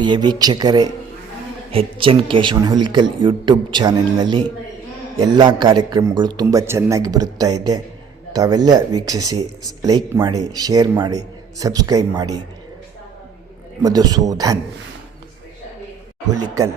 ಪ್ರಿಯ ವೀಕ್ಷಕರೇ, H N Keshavan Hulikal YouTube ಚಾನೆಲ್ನಲ್ಲಿ ಎಲ್ಲ ಕಾರ್ಯಕ್ರಮಗಳು ತುಂಬ ಚೆನ್ನಾಗಿ ಬರುತ್ತಾ ಇದೆ. ತಾವೆಲ್ಲ ವೀಕ್ಷಿಸಿ, ಲೈಕ್ ಮಾಡಿ, ಶೇರ್ ಮಾಡಿ, ಸಬ್ಸ್ಕ್ರೈಬ್ ಮಾಡಿ. ಮಧುಸೂದನ್ ಹುಲಿಕಲ್.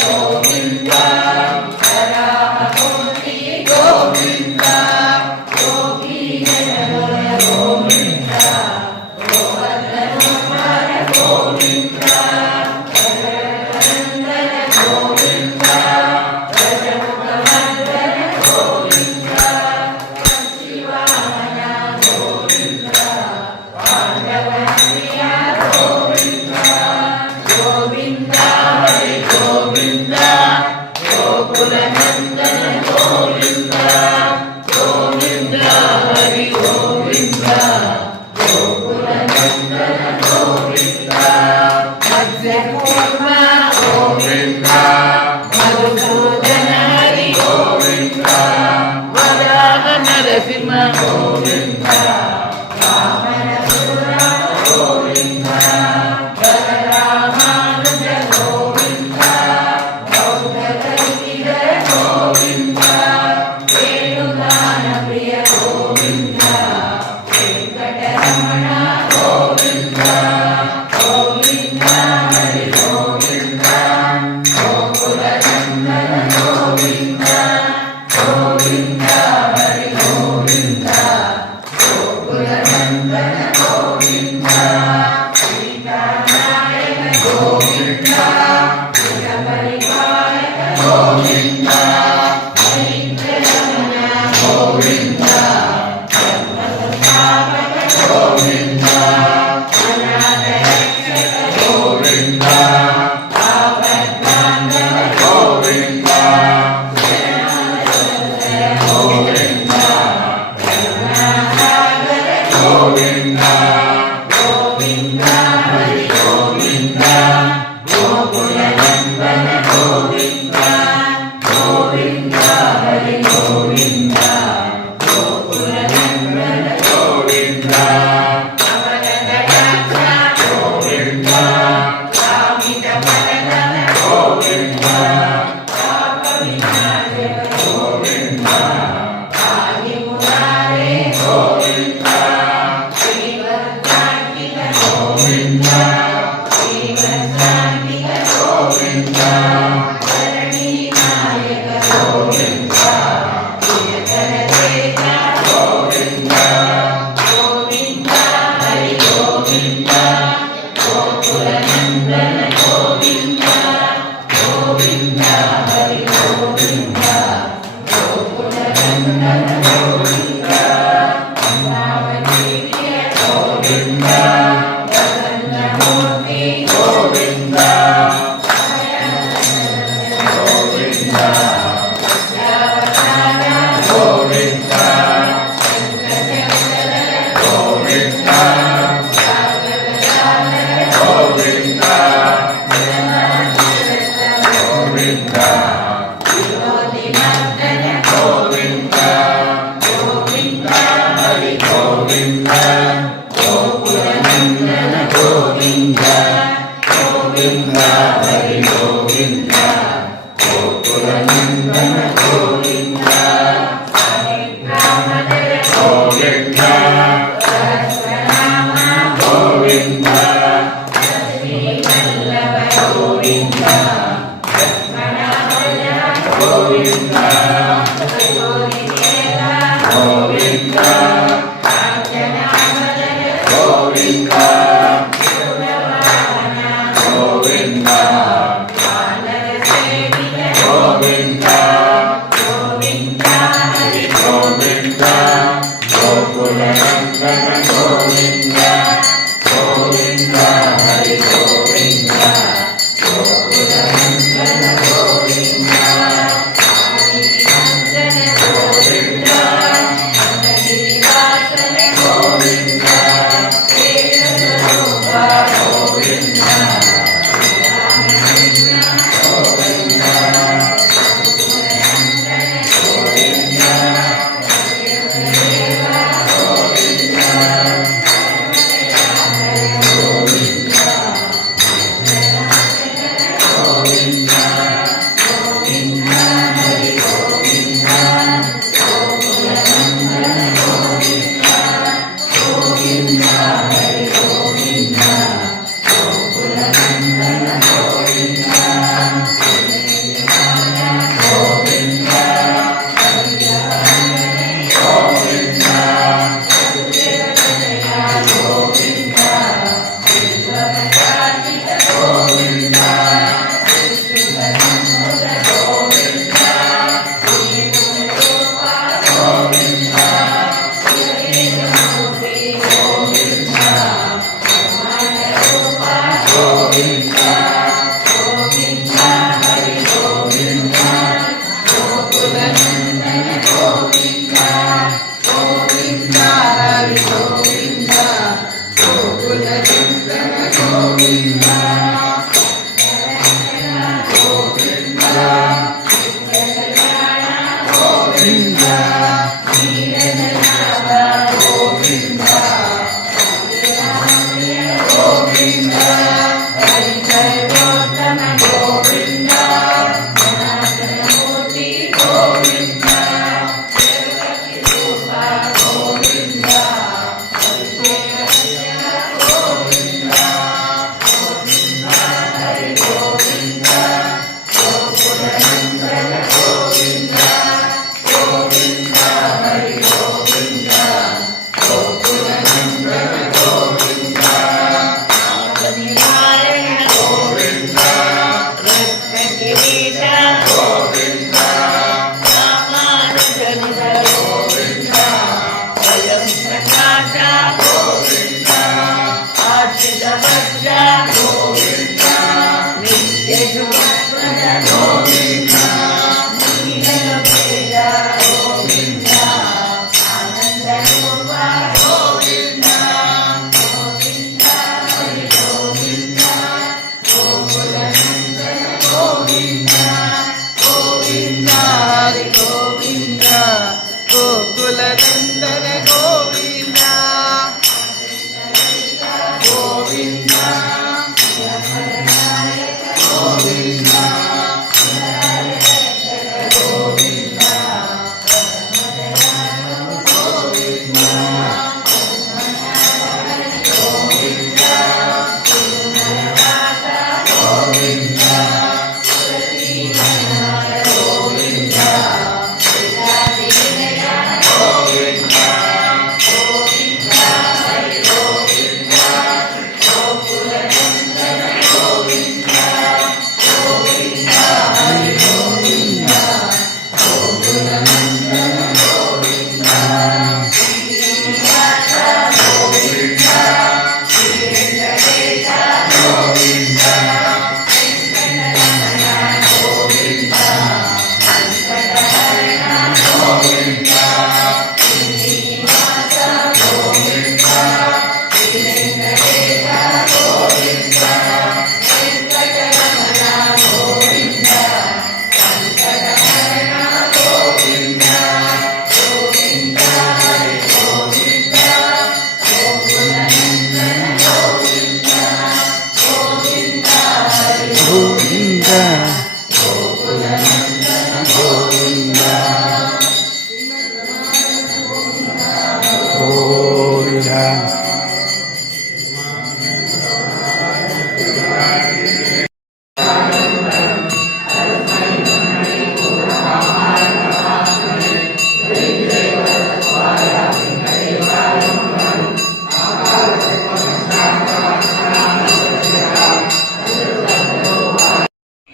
Govinda Thank.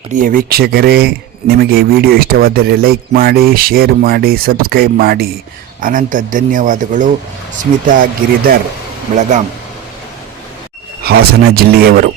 ಪ್ರಿಯ ವೀಕ್ಷಕರೇ, ನಿಮಗೆ ವಿಡಿಯೋ ಇಷ್ಟವಾದರೆ ಲೈಕ್ ಮಾಡಿ, ಶೇರ್ ಮಾಡಿ, ಸಬ್ಸ್ಕ್ರೈಬ್ ಮಾಡಿ. ಅನಂತ ಧನ್ಯವಾದಗಳು. ಸ್ಮಿತಾ ಗಿರಿಧರ್, ಬೆಳಗಾಂ. ಹಾಸನ ಜಿಲ್ಲೆಯವರು.